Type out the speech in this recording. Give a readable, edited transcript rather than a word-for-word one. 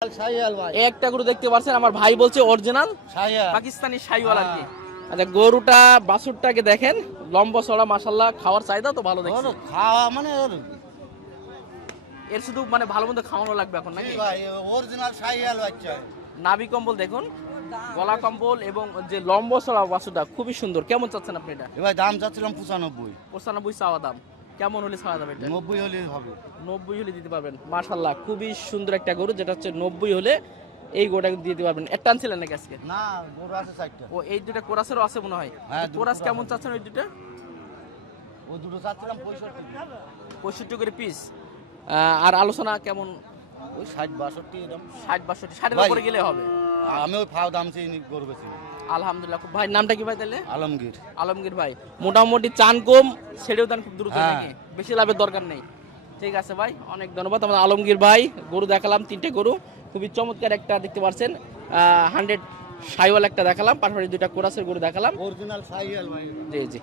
একটা গরু দেখতে পাচ্ছেন, আমার ভাই বলছে অরিজিনাল পাকিস্তানি শাহিওয়াল আর কি। আচ্ছা, গরুটা বাছুরটাকে দেখেন, লম্বা চড়া মাশাআল্লাহ, খাওয়ার চাহিদা তো ভালো দেখছি। খাওয়া মানে এর শুধু মানে ভালো মন্দ খাওয়ানো লাগবে এখন নাকি? ভাই অরিজিনাল শাহিওয়াল বাচ্চা। নাভি কম্বল দেখুন, গলা কম্বল এবং যে লম্বা চড়া বাছুরটা খুবই সুন্দর। কেমন চাচ্ছেন আপনি এটা? এবার দাম চাচ্ছিলাম 95। 95 চাওয়া দাম, কেমন হলে ছাড়া যাবে এটা? 90 হলে হবে। 90 হলে দিতে পারবেন। মাশাআল্লাহ, খুবই সুন্দর একটা গরু, যেটা হচ্ছে 90 হলে এই গরুটা দিয়ে দিতে পারবেন। একটা আনছিলেন নাকি আজকে? না, গরু আছে 60টা। ও, এই দুটো কোরাসেরও আছে মনে হয়। হ্যাঁ, কোরাস কেমন চাচ্ছেন ওই দুটো? ও দুটো চাচ্ছিলাম 65। 65 করে পিস। আর আলোচনা কেমন? ওই 60 62 এরকম। 60 62, 60-এর ভাই, উপরে গেলে হবে। আমি ওই ফাও দাম চেয়ে গরু বেশি। আলহামদুলিল্লাহ। ভাই নামটা কি ভাই তাহলে? আলমগীর। আলমগীর ভাই। মোটামুটি চান কম, ছেড়েও দেন খুব দ্রুত হ্যাঁ। নাকি? বেশি লাভের দরকার নেই। ঠিক আছে ভাই, অনেক ধন্যবাদ। আমাদের আলমগীর ভাই, গরু দেখালাম 3টে গরু, খুবই চমৎকার একটা দেখতে পাচ্ছেন 100 শাহিওয়াল একটা দেখালাম, পাশাপাশি 2টা কোরাসের গরু দেখালাম। অরিজিনাল শাহিওয়াল ভাই। জি জি।